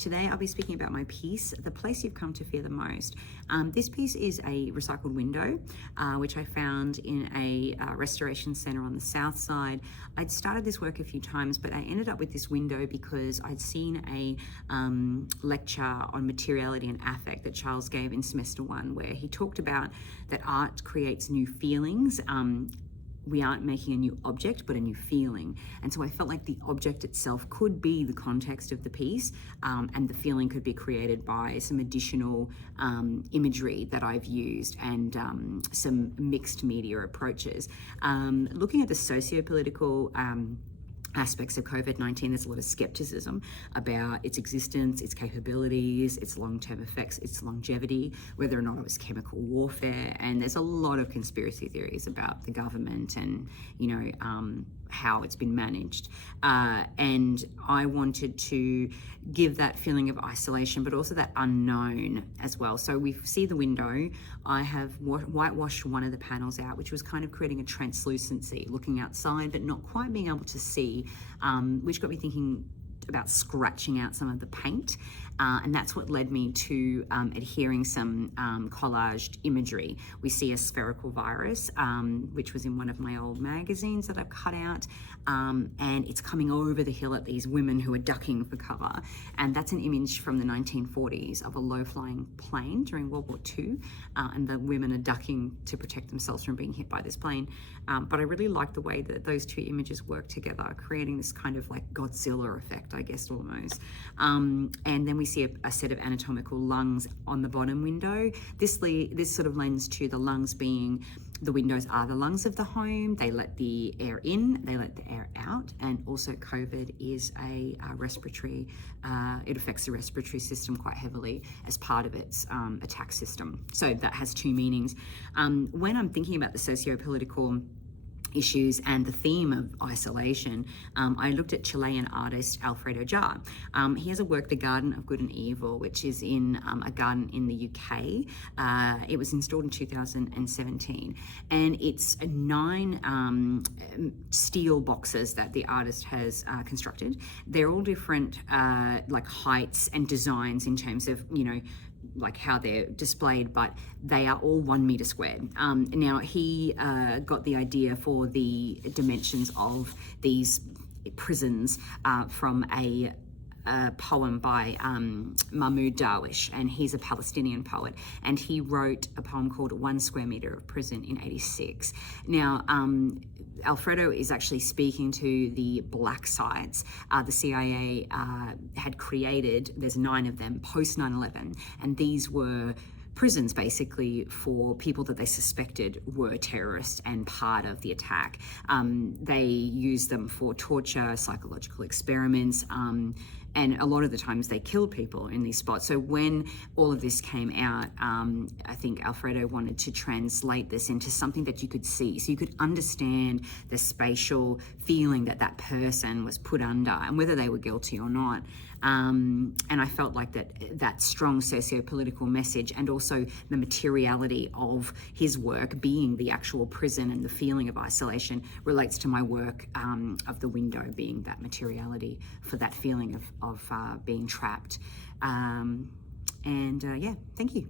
Today I'll be speaking about my piece, The Place You've Come to Fear the Most. This piece is a recycled window, which I found in a restoration centre on the south side. I'd started this work a few times, but I ended up with this window because I'd seen a lecture on materiality and affect that Charles gave in semester 1, where he talked about that art creates new feelings. We aren't making a new object, but a new feeling. And so I felt like the object itself could be the context of the piece, and the feeling could be created by some additional imagery that I've used and some mixed media approaches. Looking at the socio-political aspects of COVID-19, there's a lot of skepticism about its existence, its capabilities, its long-term effects, its longevity, whether or not it was chemical warfare, and there's a lot of conspiracy theories about the government and, how it's been managed. And I wanted to give that feeling of isolation, but also that unknown as well. So we see the window. I have whitewashed one of the panels out, which was kind of creating a translucency, looking outside, but not quite being able to see, which got me thinking about scratching out some of the paint. And that's what led me to adhering some collaged imagery. We see a spherical virus, which was in one of my old magazines that I've cut out, and it's coming over the hill at these women who are ducking for cover. And that's an image from the 1940s of a low-flying plane during World War II, and the women are ducking to protect themselves from being hit by this plane. But I really like the way that those two images work together, creating this kind of like Godzilla effect, I guess, almost. And then we see a set of anatomical lungs on the bottom window. This sort of lends to the lungs being, the windows are the lungs of the home. They let the air in, they let the air out, and also COVID is a respiratory, it affects the respiratory system quite heavily as part of its attack system. So that has two meanings. When I'm thinking about the socio-political issues and the theme of isolation, I looked at Chilean artist Alfredo Jar. He has a work, The Garden of Good and Evil, which is in a garden in the UK. It was installed in 2017, and it's 9 steel boxes that the artist has constructed. They're all different like heights and designs in terms of, like how they're displayed, but they are all 1 meter squared. Now he got the idea for the dimensions of these prisons from a poem by Mahmoud Darwish, and he's a Palestinian poet, and he wrote a poem called 1 Square Meter of Prison in '86. Now, Alfredo is actually speaking to the black sites. The CIA had created, there's 9 of them, post 9/11, and these were prisons basically for people that they suspected were terrorists and part of the attack. They used them for torture, psychological experiments, and a lot of the times they killed people in these spots. So when all of this came out, I think Alfredo wanted to translate this into something that you could see, so you could understand the spatial feeling that that person was put under and whether they were guilty or not. And I felt like that strong socio-political message, and also the materiality of his work being the actual prison and the feeling of isolation, relates to my work of the window being that materiality for that feeling of being trapped. Yeah, thank you.